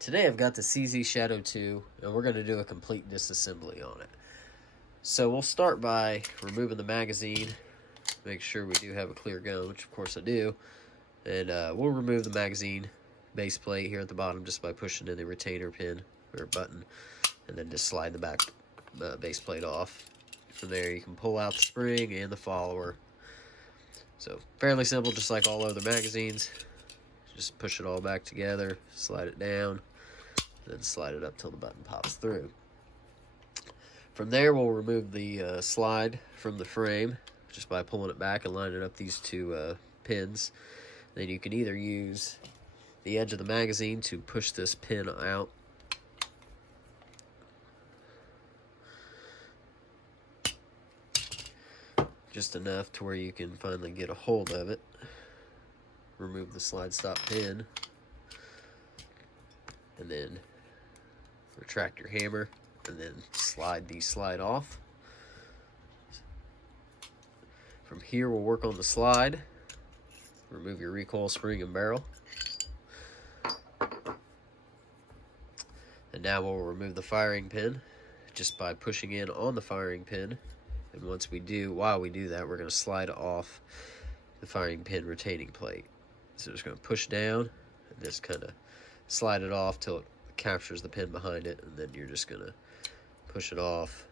Today I've got the CZ Shadow 2, and we're going to do a complete disassembly on it. So we'll start by removing the magazine, make sure we do have a clear gun, which of course I do, and we'll remove the magazine base plate here at the bottom just by pushing in the retainer pin or button, and then just slide the back base plate off. From there you can pull out the spring and the follower. So fairly simple, just like all other magazines. Just push it all back together, slide it down, then slide it up till the button pops through. From there, we'll remove the slide from the frame just by pulling it back and lining up these two pins. Then you can either use the edge of the magazine to push this pin out, just enough to where you can finally get a hold of it. Remove the slide stop pin, and then retract your hammer, and then slide the slide off. From here, we'll work on the slide. Remove your recoil spring and barrel. And now we'll remove the firing pin just by pushing in on the firing pin. And while we do that, we're going to slide off the firing pin retaining plate. So just going to push down and just kind of slide it off till it captures the pin behind it, and then you're just going to push it off.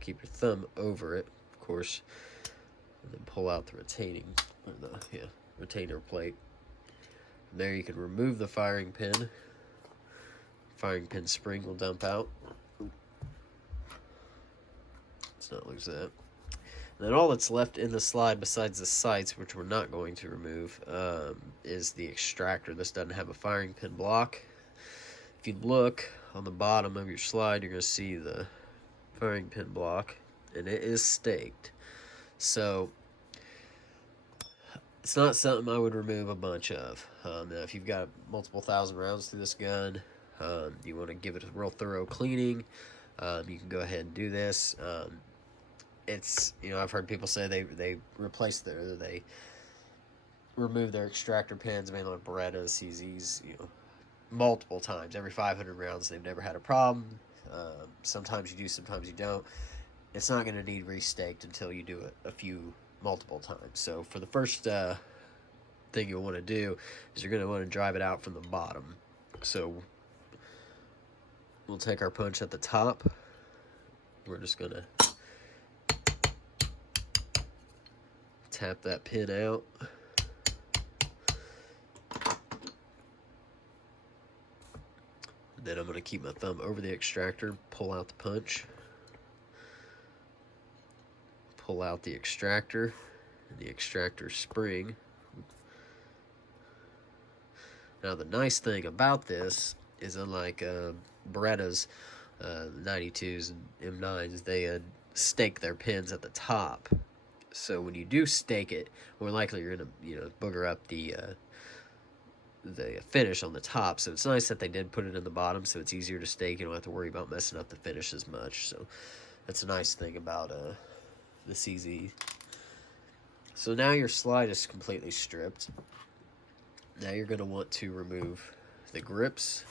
Keep your thumb over it, of course, and then pull out the retainer plate. From there you can remove the firing pin. Firing pin spring will dump out. Let's not lose that. And then all that's left in the slide besides the sights, which we're not going to remove, is the extractor. This doesn't have a firing pin block. If you look on the bottom of your slide, you're going to see the firing pin block, and it is staked. So it's not something I would remove a bunch of. Now, if you've got multiple thousand rounds through this gun, you want to give it a real thorough cleaning, you can go ahead and do this. It's, I've heard people say they remove their extractor pins, mainly on Berettas, CZs, multiple times. Every 500 rounds, they've never had a problem. Sometimes you do, sometimes you don't. It's not going to need restaked until you do it a few multiple times. So for the first thing you'll want to do is you're going to want to drive it out from the bottom. So we'll take our punch at the top. We're just going to tap that pin out. Then I'm going to keep my thumb over the extractor, pull out the punch, pull out the extractor and the extractor spring. Now the nice thing about this is, unlike Berettas, 92s and M9s, they stake their pins at the top. So when you do stake it, more likely you're going to booger up the finish on the top. So it's nice that they did put it in the bottom, so it's easier to stake. You don't have to worry about messing up the finish as much. So that's a nice thing about the CZ. So now your slide is completely stripped. Now you're going to want to remove the grips.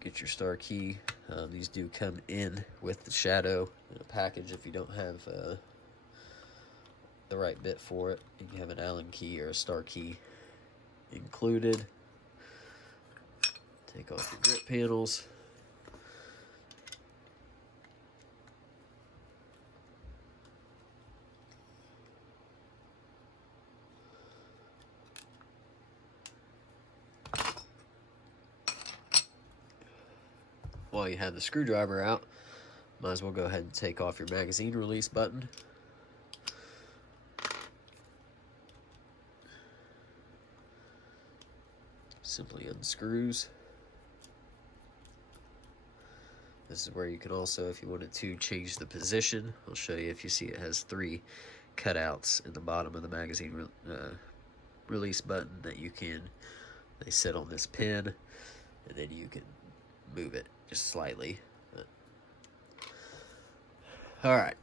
Get your star key. These do come in with the Shadow in a package if you don't have the right bit for it. You can have an Allen key or a star key included. Take off your grip panels. While you have the screwdriver out, might as well go ahead and take off your magazine release button. Simply unscrews. This is where you can also, if you wanted to, change the position. I'll show you. If you see, it has 3 cutouts in the bottom of the magazine release button that they sit on this pin, and then you can move it just slightly. Alright,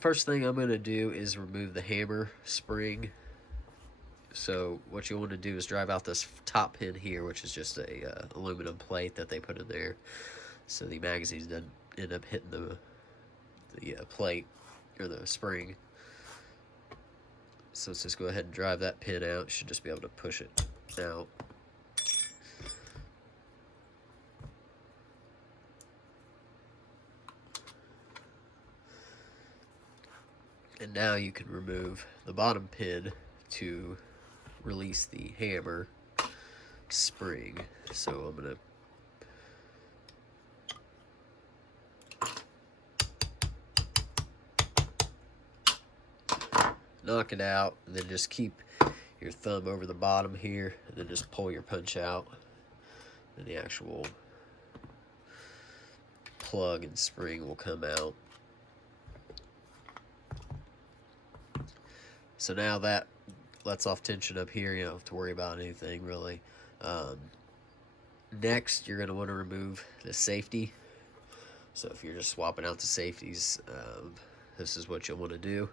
first thing I'm going to do is remove the hammer spring So what you want to do is drive out this top pin here, which is just a aluminum plate that they put in there, so the magazines doesn't end up hitting the plate or the spring. So let's just go ahead and drive that pin out. You should just be able to push it out. And now you can remove the bottom pin to release the hammer spring. So I'm going to knock it out, and then just keep your thumb over the bottom here, and then just pull your punch out, and the actual plug and spring will come out. So now that lets off tension up here. You don't have to worry about anything really. Next, you're going to want to remove the safety. So if you're just swapping out the safeties, this is what you'll want to do.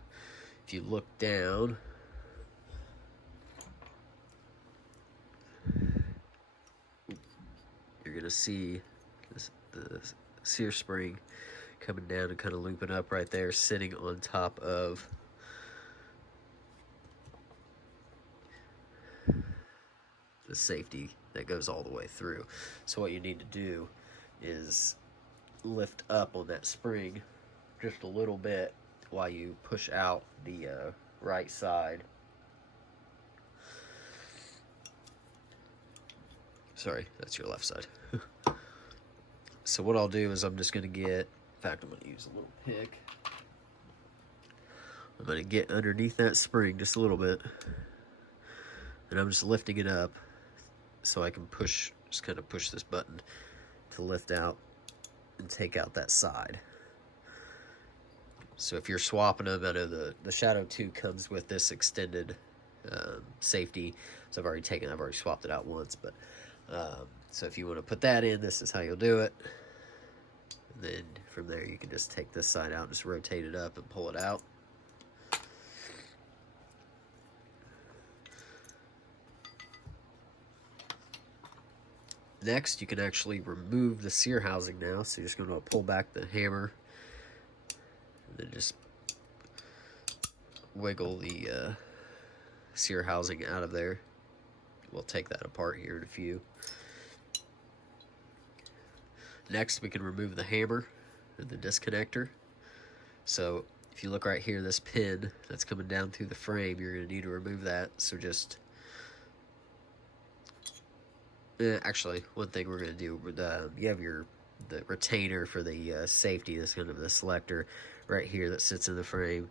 If you look down, you're going to see the Sear spring coming down and kind of looping up right there, sitting on top of the safety that goes all the way through. So what you need to do is lift up on that spring just a little bit while you push out the right side. Sorry, that's your left side. So what I'll do is I'm just going to get, in fact, I'm going to use a little pick. I'm going to get underneath that spring just a little bit, and I'm just lifting it up so I can push, just kind of push this button to lift out and take out that side. So if you're swapping them, I know the Shadow 2 comes with this extended safety. So I've already swapped it out once, but so if you want to put that in, this is how you'll do it. And then from there you can just take this side out, just rotate it up and pull it out. Next, you can actually remove the Sear housing now. So you're just going to pull back the hammer, and then just wiggle the Sear housing out of there. We'll take that apart here in a few. Next, we can remove the hammer and the disconnector. So if you look right here, this pin that's coming down through the frame, you're going to need to remove that. So just actually, one thing we're going to do, you have the retainer for the safety, this kind of the selector right here that sits in the frame.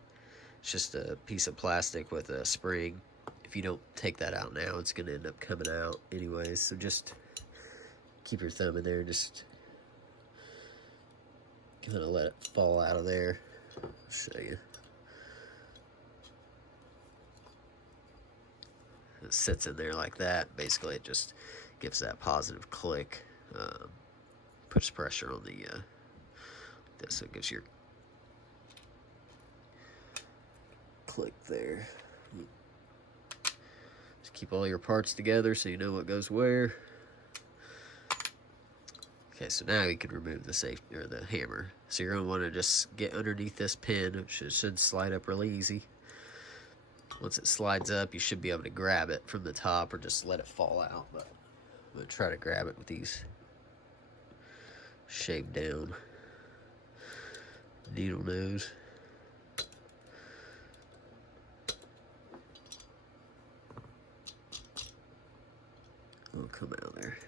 It's just a piece of plastic with a spring. If you don't take that out now, it's going to end up coming out anyways. So just keep your thumb in there and just kind of let it fall out of there. I'll show you. It sits in there like that. Basically, it just gives that positive click, puts pressure on the this, so it gives your click there. Just keep all your parts together so you know what goes where. Okay, so now you can remove the safety or the hammer. So you're going to want to just get underneath this pin, which should slide up really easy. Once it slides up, you should be able to grab it from the top or just let it fall out. But I'm going to try to grab it with these shaved down needle nose. It'll come out there.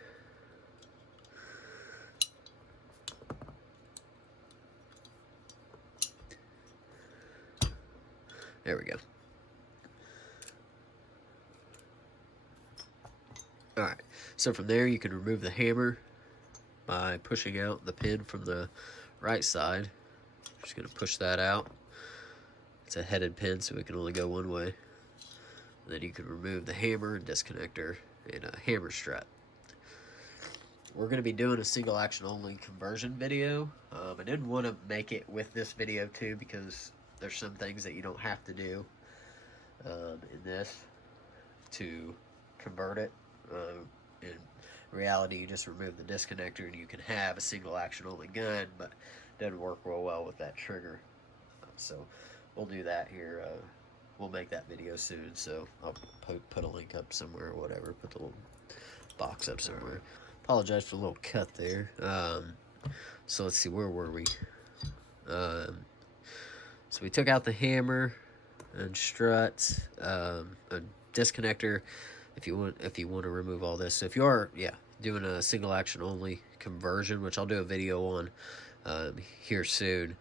There we go. Alright, so from there you can remove the hammer by pushing out the pin from the right side. Just going to push that out. It's a headed pin, so it can only go one way. And then you can remove the hammer and disconnector and a hammer strap. We're going to be doing a single action only conversion video. I didn't want to make it with this video too because there's some things that you don't have to do in this. to convert it. In reality, you just remove the disconnector and you can have a single action only gun, but it doesn't work real well with that trigger. So we'll do that here. We'll make that video soon, so I'll put a link up somewhere or whatever, put the little box up somewhere. Apologize for the little cut there. So let's see, where were we? So we took out the hammer and strut, a disconnector. If you want to remove all this, so if you are doing a single action only conversion, which I'll do a video on here soon.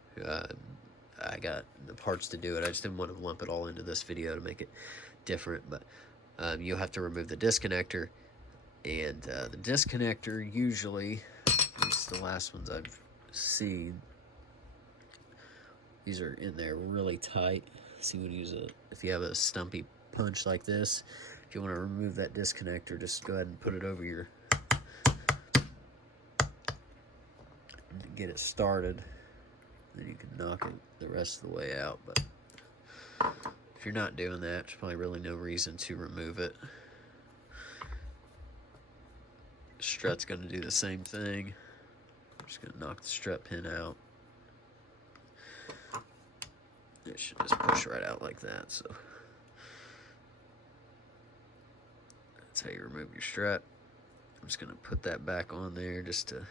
I got the parts to do it. I just didn't want to lump it all into this video to make it different, but you'll have to remove the disconnector, and the disconnector usually, at least the last ones I've seen, these are in there really tight. So you would use if you have a stumpy punch like this, if you want to remove that disconnector, just go ahead and put it over your, get it started. Then you can knock it the rest of the way out. But if you're not doing that, there's probably really no reason to remove it. Strut's going to do the same thing. I'm just going to knock the strut pin out. It should just push right out like that. So that's how you remove your strut. I'm just going to put that back on there just to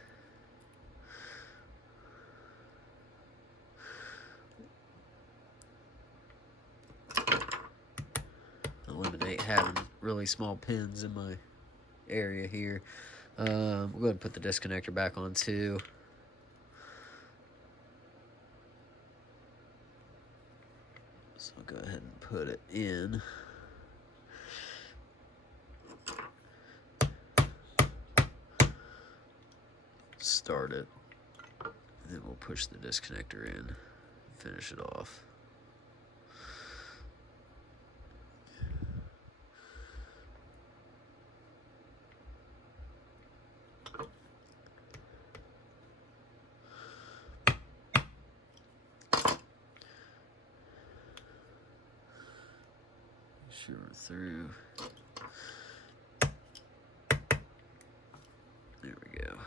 eliminate having really small pins in my area here. We'll go ahead and put the disconnector back on too. So I'll go ahead and put it in. Start it. And then we'll push the disconnector in. Finish it off. Sure through. There we go.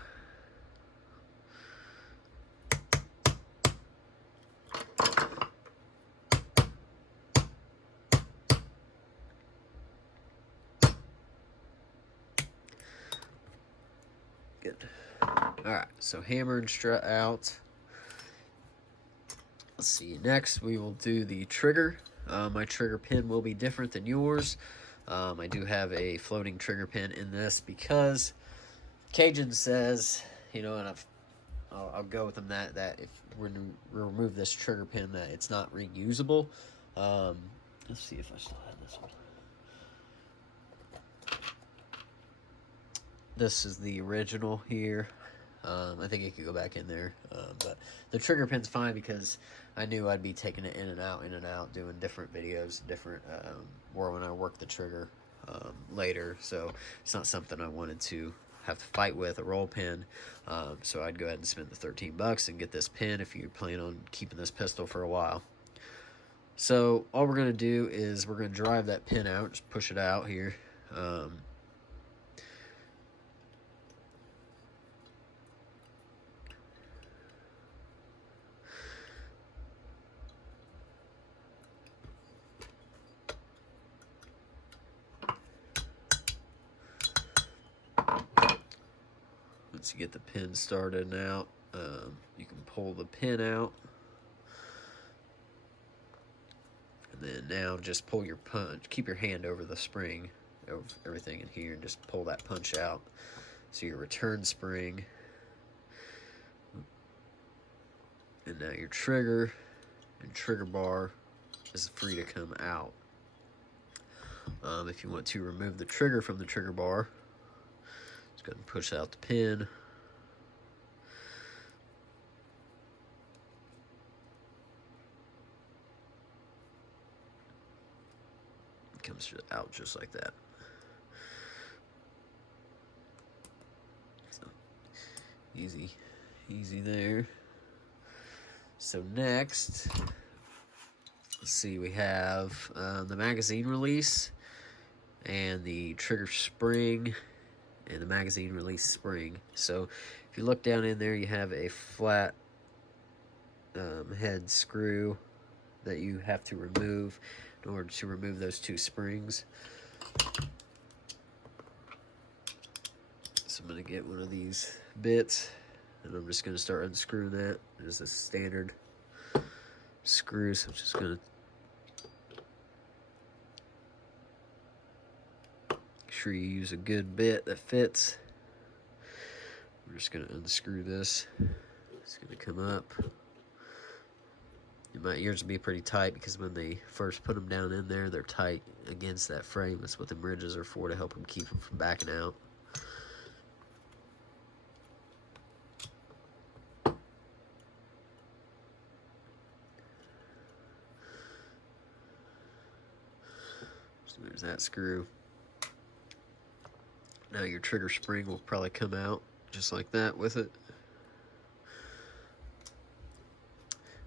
Good. Alright, so hammer and strut out. Let's see, next we will do the trigger. My trigger pin will be different than yours. I do have a floating trigger pin in this because Cajun says, you know, and I'll go with them that if we remove this trigger pin, that it's not reusable. Let's see if I still have this one. This is the original here. I think it could go back in there, but the trigger pin's fine because I knew I'd be taking it in and out, doing different videos, or when I work the trigger later. So it's not something I wanted to have to fight with a roll pin. So I'd go ahead and spend the $13 and get this pin if you plan on keeping this pistol for a while. So all we're gonna do is we're gonna drive that pin out, just push it out here. Once you get the pin started and out, you can pull the pin out. And then now just pull your punch. Keep your hand over the spring, over everything in here, and just pull that punch out. So your return spring. And now your trigger and trigger bar is free to come out. If you want to remove the trigger from the trigger bar, just go ahead and push out the pin. It comes out just like that. So, easy there. So next, let's see, we have the magazine release. and the trigger spring and the magazine release spring. So if you look down in there, you have a flat head screw that you have to remove in order to remove those two springs. So I'm going to get one of these bits, and I'm just going to start unscrewing that. There's a standard screw, so I'm just going to make sure you use a good bit that fits. We're just going to unscrew this. It's going to come up. My ears will be pretty tight because when they first put them down in there, they're tight against that frame. That's what the bridges are for, to help them keep them from backing out. So there's that screw. Now your trigger spring will probably come out just like that with it.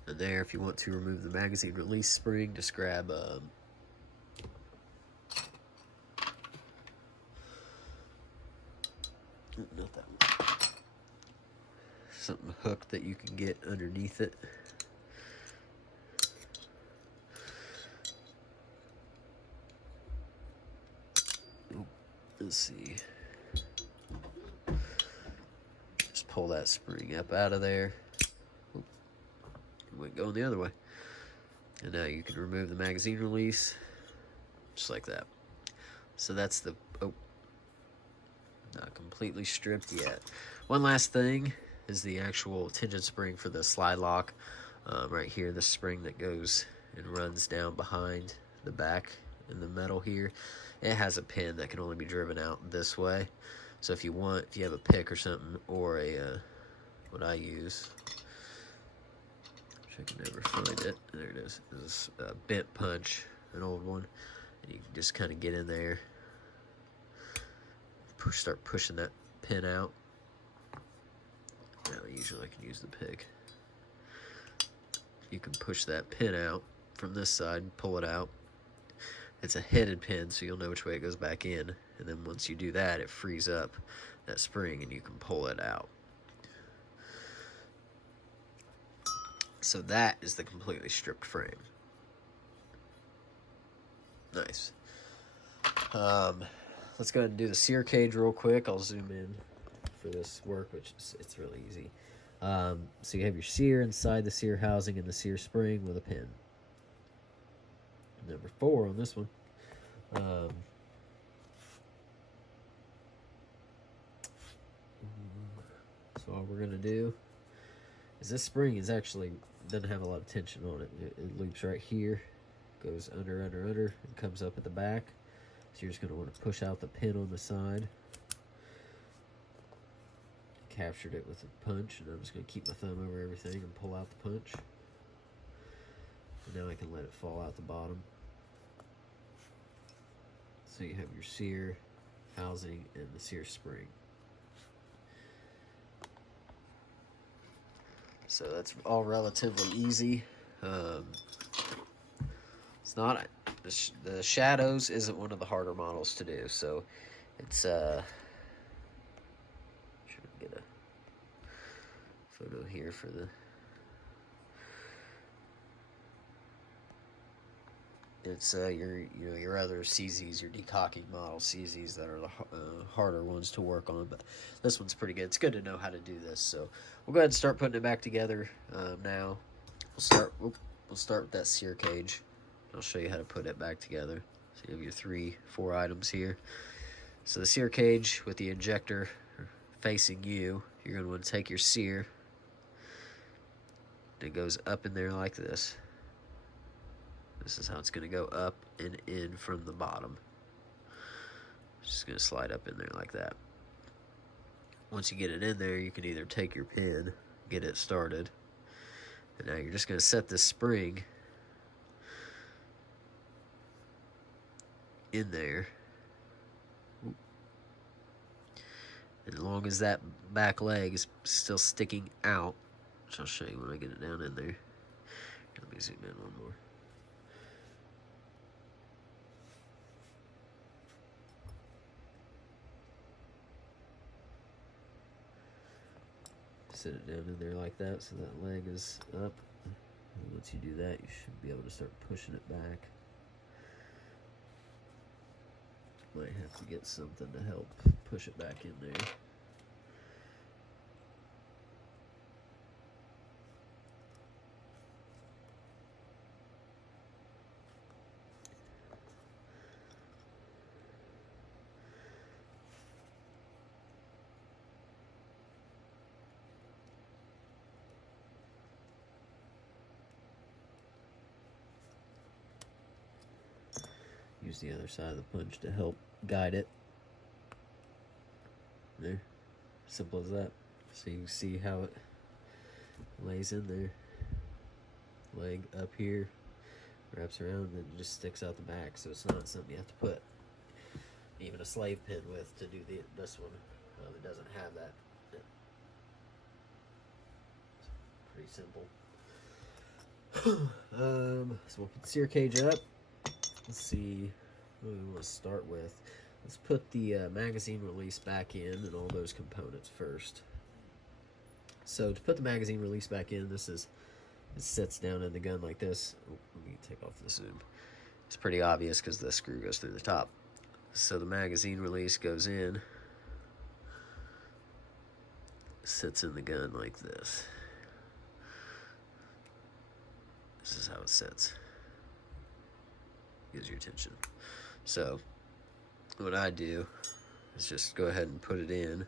And there, if you want to remove the magazine release spring, just grab not that one. Something hook that you can get underneath it. Let's see. Just pull that spring up out of there. It went going the other way. And now you can remove the magazine release just like that. So that's the, not completely stripped yet. One last thing is the actual tension spring for the slide lock. Right here, the spring that goes and runs down behind the back in the metal here. It has a pin that can only be driven out this way. So if you have a pick or something, or a, what I use, which I can never find it. There it is. This is a bent punch, an old one. And you can just kind of get in there, start pushing that pin out. Now usually I can use the pick. You can push that pin out from this side and pull it out. It's a headed pin, so you'll know which way it goes back in. And then once you do that, it frees up that spring and you can pull it out. So that is the completely stripped frame. Nice. Let's go ahead and do the Sear Cage real quick. I'll zoom in for this work, which it's really easy. So you have your Sear inside the Sear housing and the Sear spring with a pin. Number 4 on this one. So all we're going to do is this spring doesn't have a lot of tension on it. It loops right here, goes under, and comes up at the back. So you're just going to want to push out the pin on the side. Captured it with a punch, and I'm just going to keep my thumb over everything and pull out the punch. And now I can let it fall out the bottom. So you have your Sear housing and the Sear spring. So that's all relatively easy. It's not the shadows isn't one of the harder models to do. So it's should get a photo here for the. It's your other CZs, your decocking model CZs that are the harder ones to work on, but this one's pretty good. It's good to know how to do this, so we'll go ahead and start putting it back together now. We'll start with that Sear Cage. I'll show you how to put it back together. So you have your 4 items here. So the Sear Cage with the injector facing you, you're going to want to take your Sear. It goes up in there like this. This is how it's going to go up and in from the bottom. Just going to slide up in there like that. Once you get it in there, you can either take your pin, get it started, and now you're just going to set this spring in there. And as long as that back leg is still sticking out, which I'll show you when I get it down in there. Let me zoom in one more. sit it down in there like that so that leg is up. And once you do that, you should be able to start pushing it back. Might have to get something to help push it back in there. Use the other side of the punch to help guide it. There. Simple as that. So you can see how it lays in there. Leg up here, wraps around, and then just sticks out the back. So it's not something you have to put even a slave pin with to do this one. It doesn't have that. It's pretty simple. So we'll put the sear cage up. Let's see what we want to start with. Let's put the magazine release back in and all those components first. So to put the magazine release back in, it sits down in the gun like this. Oh, let me take off the zoom. It's pretty obvious because the screw goes through the top. So the magazine release goes in, sits in the gun like this. This is how it sits. Gives you attention. So what I do is just go ahead and put it in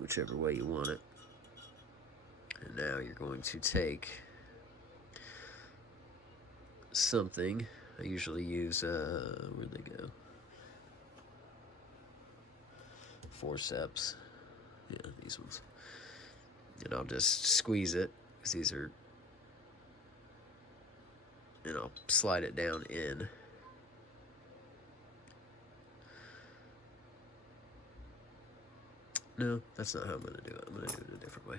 whichever way you want it. And now you're going to take something. I usually use where'd they go? Forceps. Yeah, these ones. And I'll just squeeze it because these are, and I'll slide it down in. No, that's not how I'm going to do it. I'm going to do it a different way.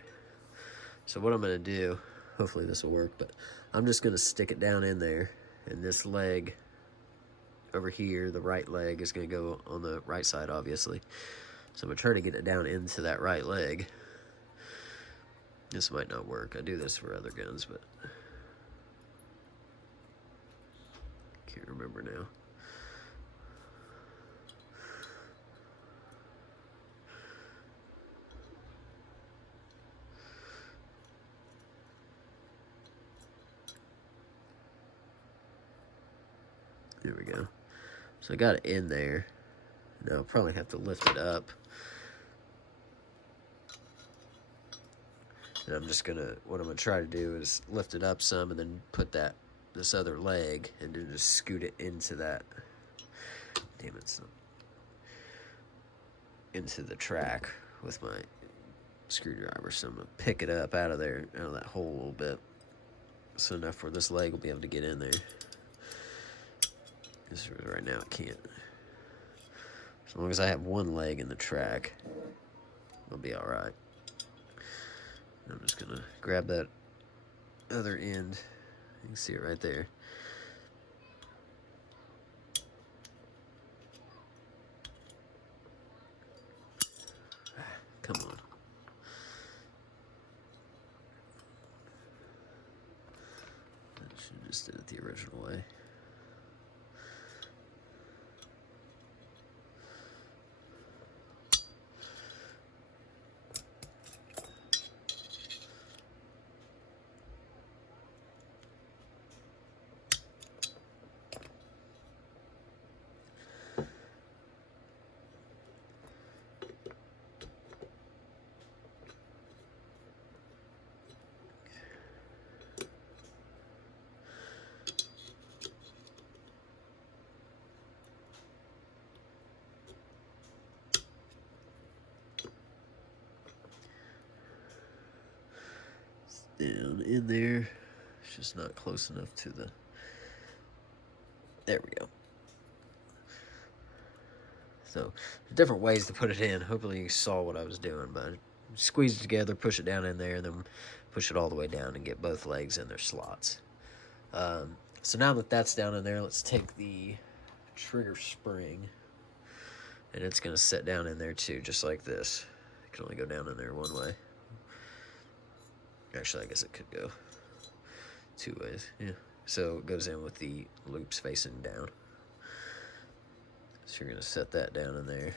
So what I'm going to do, hopefully this will work, but I'm just going to stick it down in there, and this leg over here, the right leg, is going to go on the right side, obviously. So I'm going to try to get it down into that right leg. This might not work. I do this for other guns, but can't remember now. There we go. So I got it in there. Now I'll probably have to lift it up. And I'm just gonna, what I'm gonna try to do is lift it up some and then put this other leg and then just scoot it into that, damn it, into the track with my screwdriver. So I'm gonna pick it up out of there, out of that hole a little bit. So enough where this leg will be able to get in there. Right now it can't. As long as I have one leg in the track, I'll be alright. I'm just gonna grab that other end. You can see it right there. Come on. I should have just did it the original way. Down in there. It's just not close enough to the, there we go. So different ways to put it in. Hopefully you saw what I was doing, but squeeze it together, push it down in there, and then push it all the way down and get both legs in their slots. So now that that's down in there, let's take the trigger spring, and it's going to sit down in there too, just like this. It can only go down in there one way. Actually, I guess it could go 2 ways. Yeah. So it goes in with the loops facing down. So you're going to set that down in there.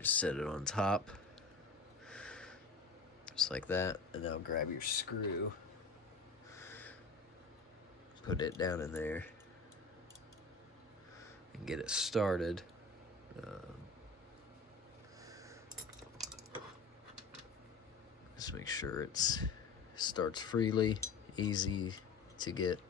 Just set it on top. Just like that. And now grab your screw. Put it down in there. And get it started. Just make sure it starts freely, easy to get.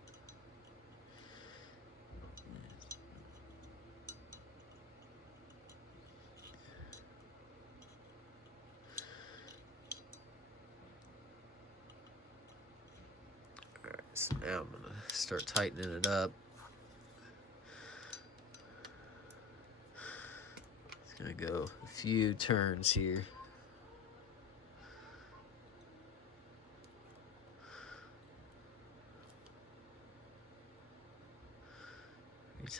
Alright, so now I'm going to start tightening it up. It's going to go a few turns here.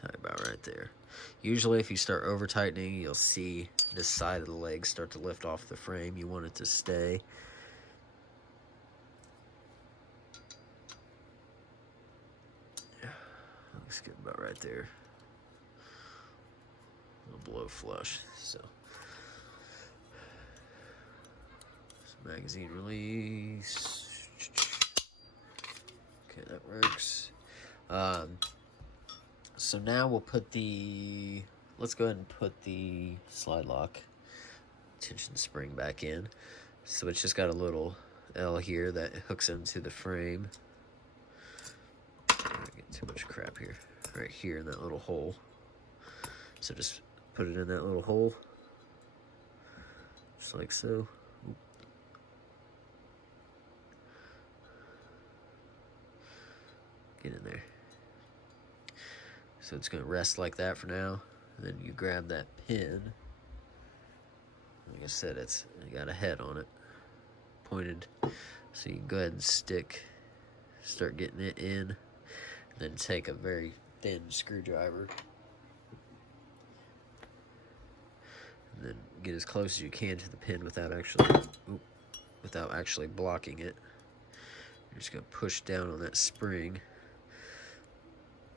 Tight about right there. Usually if you start over tightening, you'll see this side of the leg start to lift off the frame. You want it to stay. Looks good about right there. A little below flush. So magazine release. Okay, that works. So now we'll put let's go ahead and put the slide lock tension spring back in. So it's just got a little L here that hooks into the frame. I don't get too much crap here. Right here in that little hole. So just put it in that little hole. Just like so. Get in there. So it's going to rest like that for now. And then you grab that pin. Like I said, it's got a head on it, pointed. So you can go ahead and start getting it in. And then take a very thin screwdriver. And then get as close as you can to the pin without actually blocking it. You're just going to push down on that spring.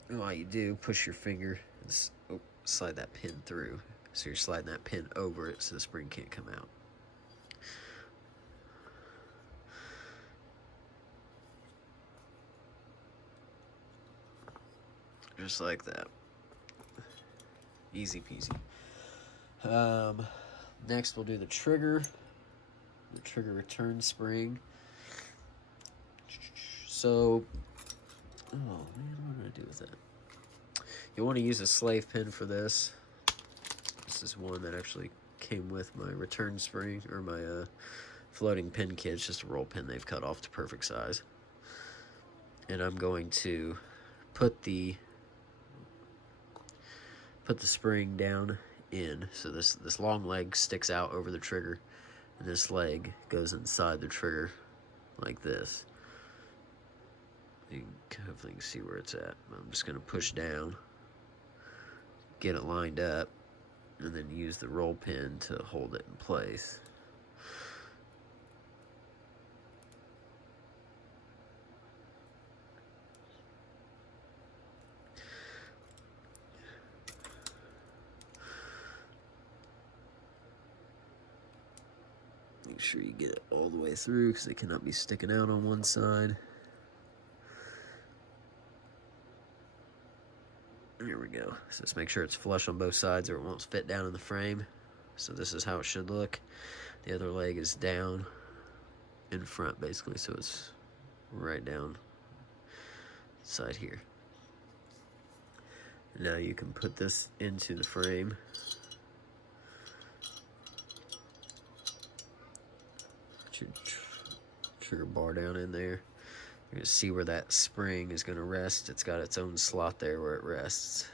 And while you do, push your finger and slide that pin through. So you're sliding that pin over it so the spring can't come out. Just like that. Easy peasy. Next we'll do the trigger return spring. So, oh man, what did I do with that? You want to use a slave pin for this. This is one that actually came with my return spring, or my floating pin kit. It's just a roll pin they've cut off to perfect size. And I'm going to put the spring down in. So this long leg sticks out over the trigger, and this leg goes inside the trigger like this. You can hopefully see where it's at. I'm just going to push down, get it lined up, and then use the roll pin to hold it in place. Make sure you get it all the way through because they cannot be sticking out on one side. There we go. So just make sure it's flush on both sides or it won't fit down in the frame. So this is how it should look. The other leg is down in front basically, so it's right down side here. Now you can put this into the frame. Put your trigger bar down in there. You're going to see where that spring is going to rest. It's got its own slot there where it rests.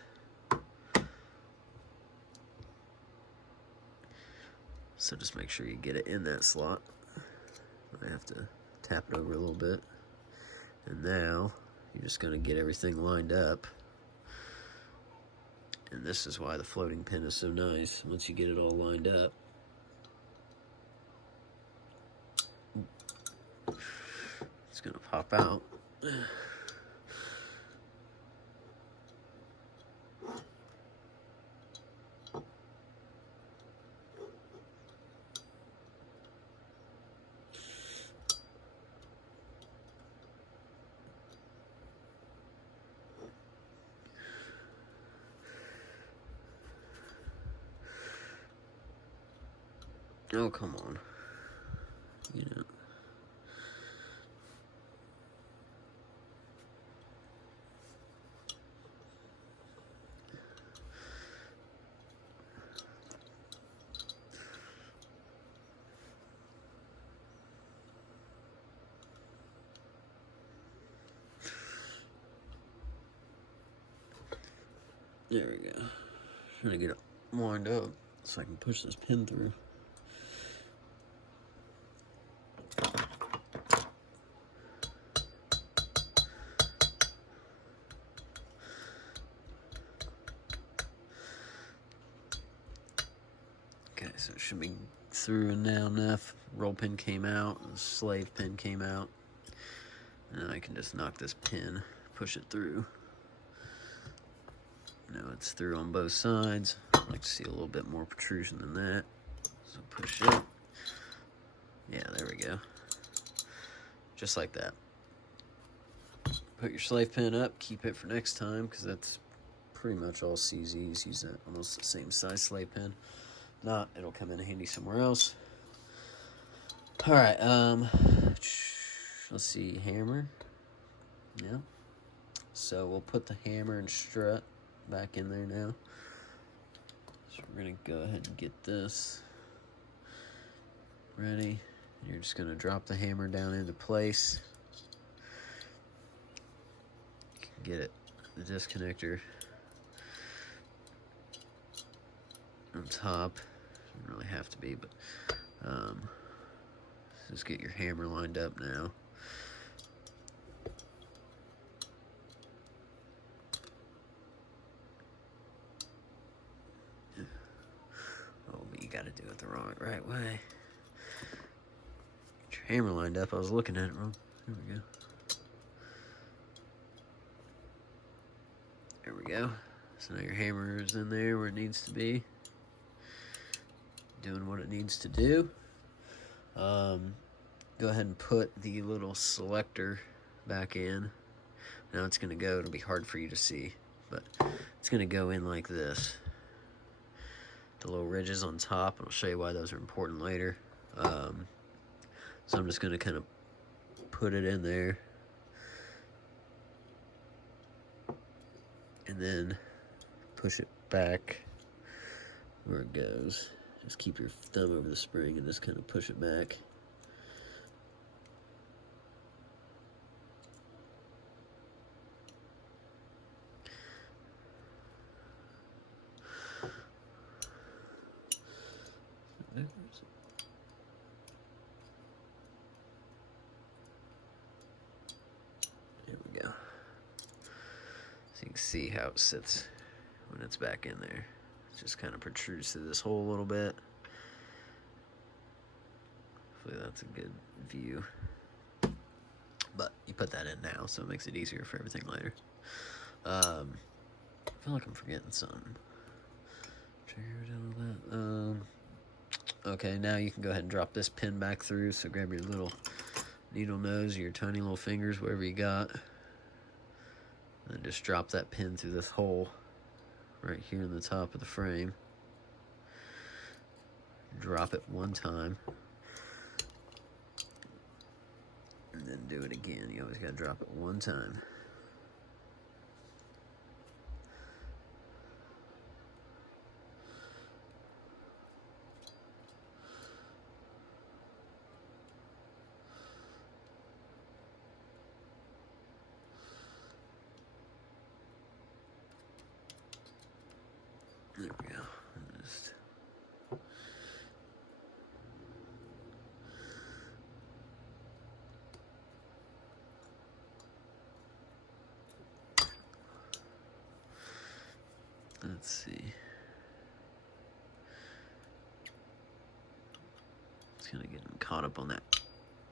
So just make sure you get it in that slot. I have to tap it over a little bit. And now you're just going to get everything lined up And this is why the floating pin is so nice. Once you get it all lined up, it's gonna pop out. Oh, come on. You know. There we go. Trying to get it lined up so I can push this pin through. Okay, so it should be through now enough. Roll pin came out, the slave pin came out. And then I can just knock this pin, push it through. Now it's through on both sides. I'd like to see a little bit more protrusion than that. So push it. Yeah, there we go. Just like that. Put your slave pin up, keep it for next time, because that's pretty much all CZs use that almost the same size slave pin. Not, it'll come in handy somewhere else. Alright, let's see, hammer. Yeah. So we'll put the hammer and strut back in there now. So we're gonna go ahead and get this ready. You're just gonna drop the hammer down into place. You can get it, the disconnector on top. Doesn't really have to be, but just get your hammer lined up now. Oh, but you gotta do it the right way. Get your hammer lined up. I was looking at it wrong. There we go. There we go. So now your hammer is in there where it needs to be. Doing what it needs to do. Go ahead and put the little selector back in. Now it's gonna go, it'll be hard for you to see, but it's gonna go in like this. The little ridges on top, and I'll show you why those are important later. So I'm just gonna kind of put it in there. And then push it back where it goes. Just keep your thumb over the spring and just kind of push it back. There we go. So you can see how it sits when it's back in there. It just kind of protrudes through this hole a little bit. Hopefully that's a good view. But you put that in now, so it makes it easier for everything later. I feel like I'm forgetting something. Okay, now you can go ahead and drop this pin back through. So grab your little needle nose, your tiny little fingers, whatever you got. And just drop that pin through this hole right here in the top of the frame. Drop it one time. And then do it again. You always gotta drop it one time. There we go. Just Let's see. It's gonna get caught up on that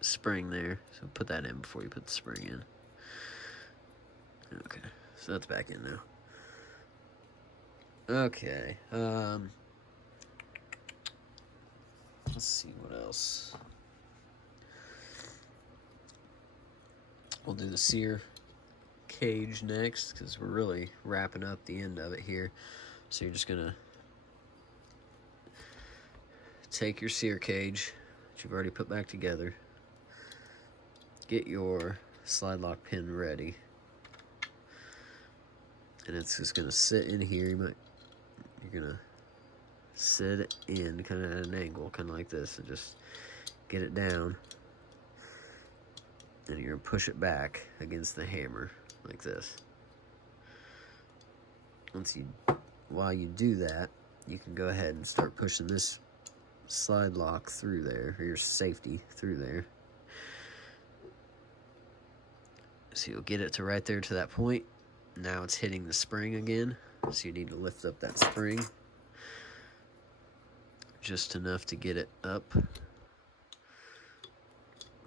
spring there, so put that in before you put the spring in. Okay, so that's back in now. Okay, let's see what else. We'll do the Sear Cage next, because we're really wrapping up the end of it here. So you're just gonna take your Sear Cage that you've already put back together, get your slide lock pin ready, and it's just gonna sit in here. You're gonna sit it in kind of at an angle, kind of like this, and just get it down, and you're gonna push it back against the hammer like this. While you do that, you can go ahead and start pushing this slide lock through there, or your safety through there. So you'll get it to right there to that point. Now it's hitting the spring again, so you need to lift up that spring just enough to get it up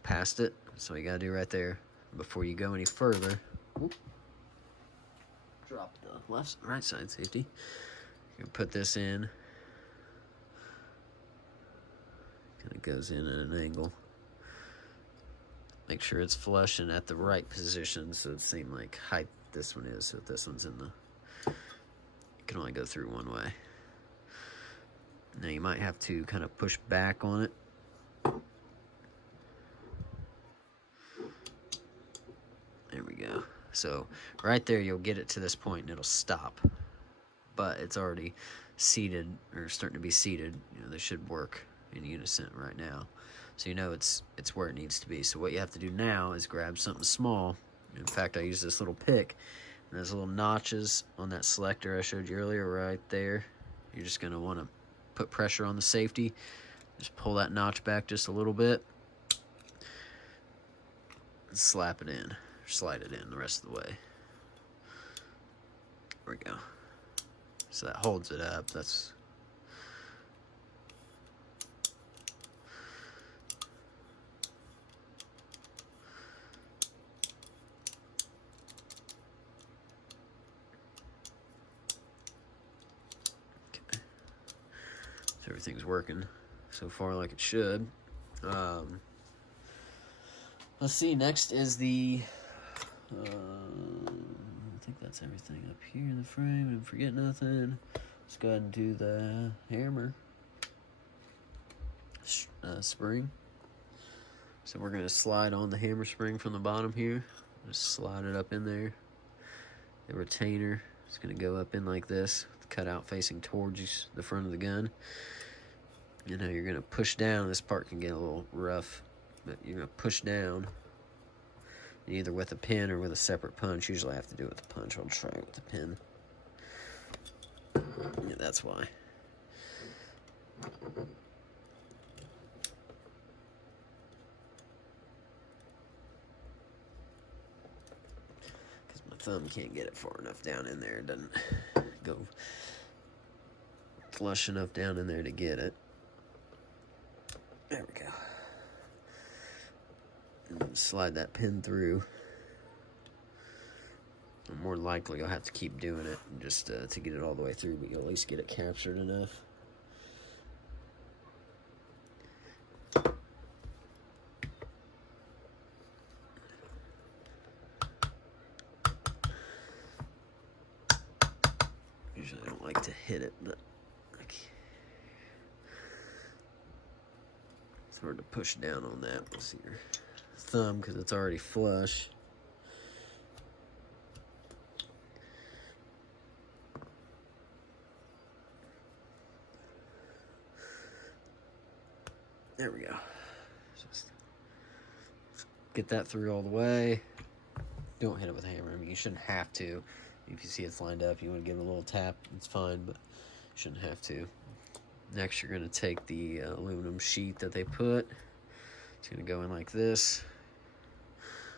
past it. So you gotta do right there. Before you go any further, drop the right side safety. You can put this in. Kind of goes in at an angle. Make sure it's flush and at the right position, so it's the same like height this one is. So if this one's in the, you can only go through one way. Now you might have to kind of push back on it. There we go. So right there, you'll get it to this point and it'll stop. But it's already seated, or starting to be seated. You know, they should work in unison right now. So you know it's where it needs to be. So what you have to do now is grab something small. In fact, I use this little pick, and there's little notches on that selector I showed you earlier right there. You're just going to want to put pressure on the safety. Just pull that notch back just a little bit. And slap it in. Or slide it in the rest of the way. There we go. So that holds it up. That's okay. So everything's working so far like it should. Let's see, next is the I think that's everything up here in the frame. I didn't forget nothing. Let's go ahead and do the hammer spring. So we're going to slide on the hammer spring from the bottom here. Just slide it up in there. The retainer is going to go up in like this, with the cutout facing towards the front of the gun. You know, you're going to push down. This part can get a little rough, but you're going to push down either with a pin or with a separate punch. Usually I have to do it with a punch. I'll try it with a pin. Yeah, that's why. Because my thumb can't get it far enough down in there. It doesn't go flush enough down in there to get it. There we go. And slide that pin through. And more than likely you'll have to keep doing it just to get it all the way through, but you'll at least get it captured enough. Usually I don't like to hit it, but it's hard to push down on that. We'll see your thumb because it's already flush. There we go. Just get that through all the way. Don't hit it with a hammer. I mean, you shouldn't have to. If you see it's lined up, you want to give it a little tap, it's fine, but you shouldn't have to. Next, you're going to take the aluminum sheet that they put. It's going to go in like this.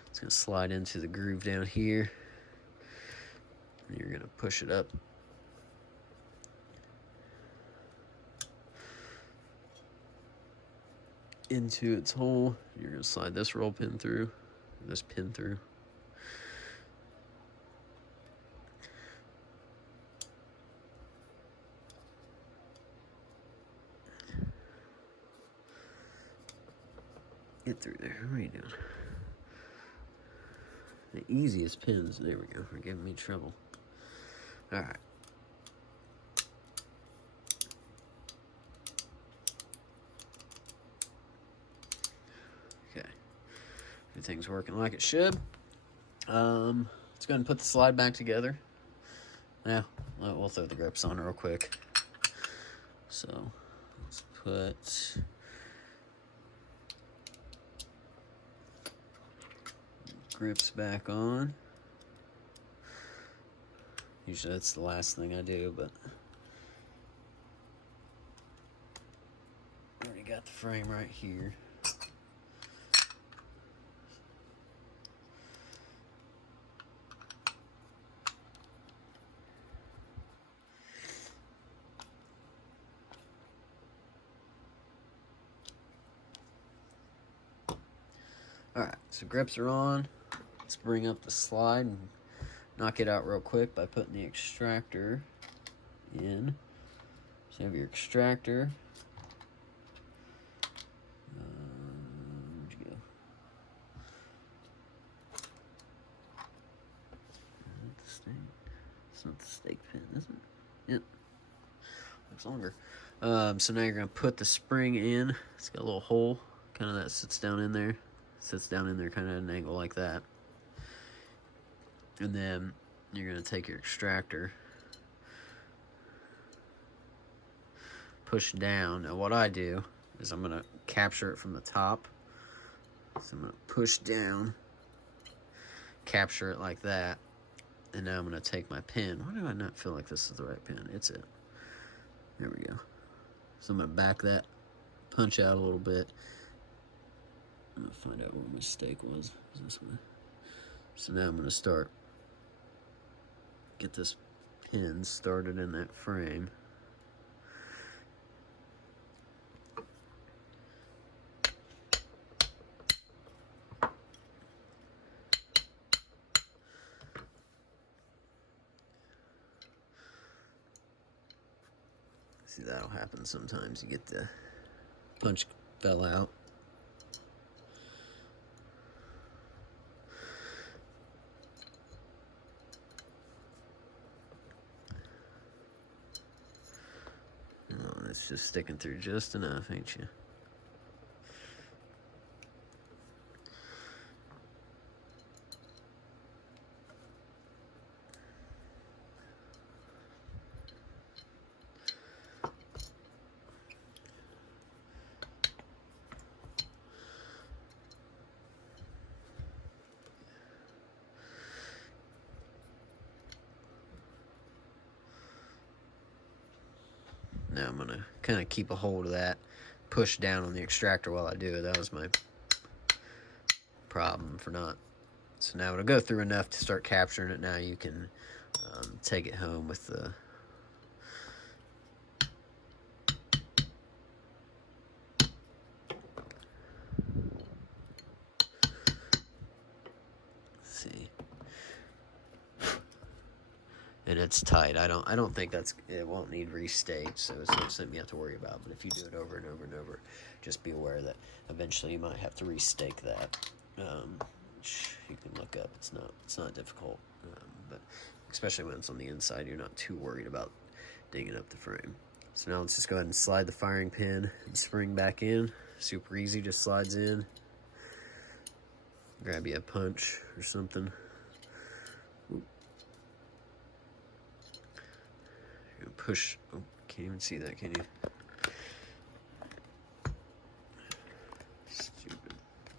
It's going to slide into the groove down here. And you're going to push it up into its hole. You're going to slide this roll pin through, this pin through. Get through there. What are you doing? The easiest pins. There we go. They're giving me trouble. All right. Okay. Everything's working like it should. Let's go ahead and put the slide back together. Now, we'll throw the grips on real quick. So, let's put grips back on. Usually that's the last thing I do, but I already got the frame right here. Alright, so grips are on. Let's bring up the slide and knock it out real quick by putting the extractor in. So you have your extractor. Where'd you go? It's not the stake pin, is it? Yep. Looks longer. So now you're going to put the spring in. It's got a little hole, kind of that sits down in there. Sits down in there kind of at an angle like that. And then you're going to take your extractor, push down. Now what I do is I'm going to capture it from the top. So I'm going to push down, capture it like that. And now I'm going to take my pin. Why do I not feel like this is the right pin? It's it. There we go. So I'm going to back that punch out a little bit. I'm going to find out where my mistake was. Is this way? So now I'm going to get this pin started in that frame. See, that'll happen sometimes. You get the punch fell out. It's just sticking through just enough, ain't you? Now I'm going to kind of keep a hold of that, push down on the extractor while I do it. That was my problem for not. So now it'll go through enough to start capturing it. Now you can take it home with the and it's tight. I don't think it won't need restate, so it's not something you have to worry about. But if you do it over and over and over, just be aware that eventually you might have to restake that. Which you can look up. It's not difficult, but especially when it's on the inside, you're not too worried about digging up the frame. So now let's just go ahead and slide the firing pin and spring back in. Super easy, just slides in. Grab you a punch or something. Push. Oh, can't even see that, can you? Stupid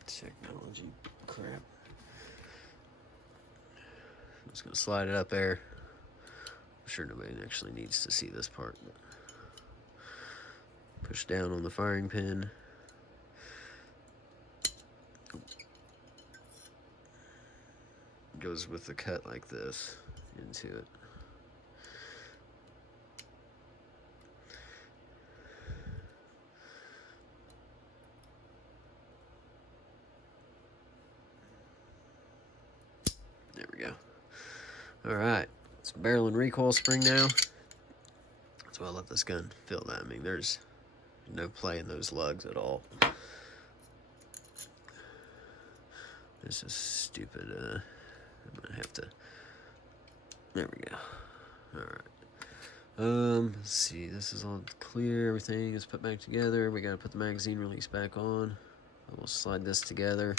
technology crap. I'm just gonna slide it up there. I'm sure nobody actually needs to see this part. But push down on the firing pin. Goes with the cut like this into it. go. Alright, it's barrel and recoil spring now. So I'll let this gun feel that. I mean, there's no play in those lugs at all. This is stupid. I'm gonna have to. There we go. Alright. Let's see. This is all clear. Everything is put back together. We gotta put the magazine release back on. I will slide this together.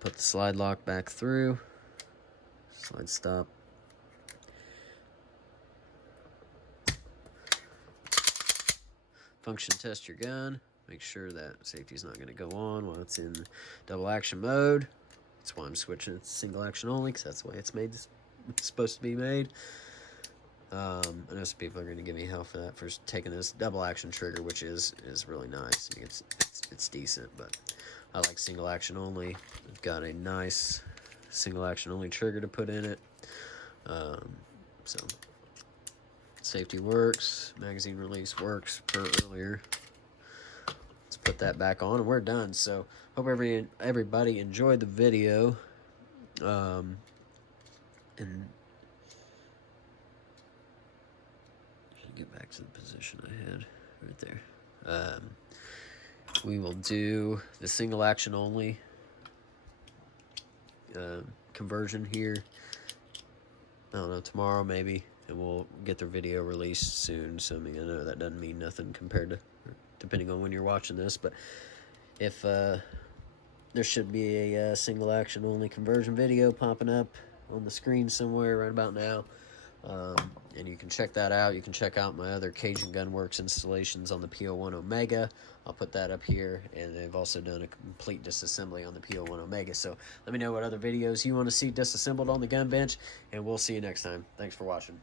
Put the slide lock back through. Slide stop. Function test your gun. Make sure that safety is not going to go on while it's in double action mode. That's why I'm switching it to single action only, because that's the way it's made. It's supposed to be made. I know some people are going to give me hell for that, for taking this double action trigger, which is really nice. I mean, it's decent, but I like single action only. I've got a nice single action only trigger to put in it. So safety works, magazine release works per earlier. Let's put that back on and we're done. So hope everybody enjoyed the video. And get back to the position I had right there. We will do the single action only conversion here. I don't know, tomorrow maybe, and we'll get the video released soon. So I mean, I know that doesn't mean nothing compared to, depending on when you're watching this, but if there should be a single action only conversion video popping up on the screen somewhere right about now. And you can check that out. You can check out my other Cajun Gunworks installations on the PO1 Omega. I'll put that up here, and they've also done a complete disassembly on the PO1 Omega. So let me know what other videos you want to see disassembled on the gun bench, and we'll see you next time. Thanks for watching.